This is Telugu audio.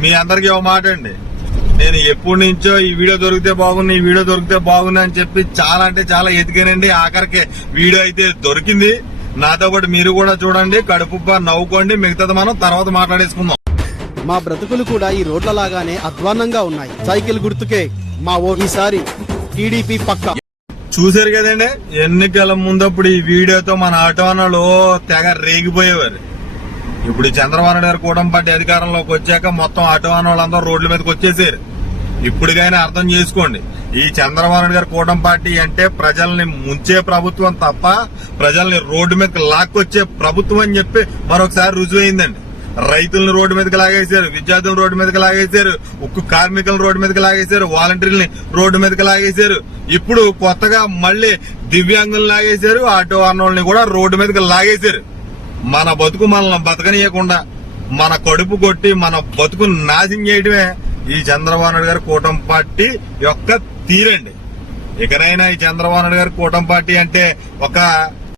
మీ అందరికి ఒక మాట అండి. నేను ఎప్పటి నుంచో ఈ వీడియో దొరికితే బాగుంది ఈ వీడియో దొరికితే బాగుంది అని చెప్పి చాలా అంటే చాలా ఎతికానండి. ఆఖరికి వీడియో అయితే దొరికింది. నాతో పాటు మీరు కూడా చూడండి కడుపుబ్బా నవ్వుకోండి. మిగతాది మనం తర్వాత మాట్లాడేసుకుందాం. మా బ్రతుకులు కూడా ఈ రోడ్ల లాగానే అధ్వాన్నంగా ఉన్నాయి. సైకిల్ గుర్తుకే మా ఓ ఈసారి టీడీపీ పక్క. చూశారు కదండి ఎన్నికల ముందప్పుడు ఈ వీడియోతో మన ఆటో అన్నలు తెగ రేగిపోయేవారు. ఇప్పుడు చంద్రబాబు గారు కూటమి పార్టీ అధికారంలోకి వచ్చాక మొత్తం ఆటో అన్న వాళ్ళందరూ రోడ్ల మీదకి వచ్చేసారు. ఇప్పుడుకైనా అర్థం చేసుకోండి. ఈ చంద్రబాబు గారు కూటమి పార్టీ అంటే ప్రజల్ని ముంచే ప్రభుత్వం తప్ప ప్రజల్ని రోడ్డు మీదకి లాక్కొచ్చే ప్రభుత్వం అని చెప్పి మరొకసారి రుజువైందండి. రైతులను రోడ్డు మీదకి లాగేశారు విద్యార్థులను రోడ్డు మీదకి లాగేశారు ఉక్కు కార్మికులను రోడ్డు మీదకి లాగేశారు వాలంటీర్లని రోడ్డు మీదకి లాగేశారు ఇప్పుడు కొత్తగా మళ్ళీ దివ్యాంగులను లాగేశారు ఆటో అన్నోళ్ళని కూడా రోడ్డు మీదకి లాగేశారు మన బతుకు మనల్ని బతకనీయకుండా మన కడుపు కొట్టి మన బతుకు నాశనం చేయడమే ఈ చంద్రబాబు నాయుడు గారి కూటమి పార్టీ యొక్క తీరండి. ఇకనైనా ఈ చంద్రబాబు నాయుడు గారి కూటమి పార్టీ అంటే ఒక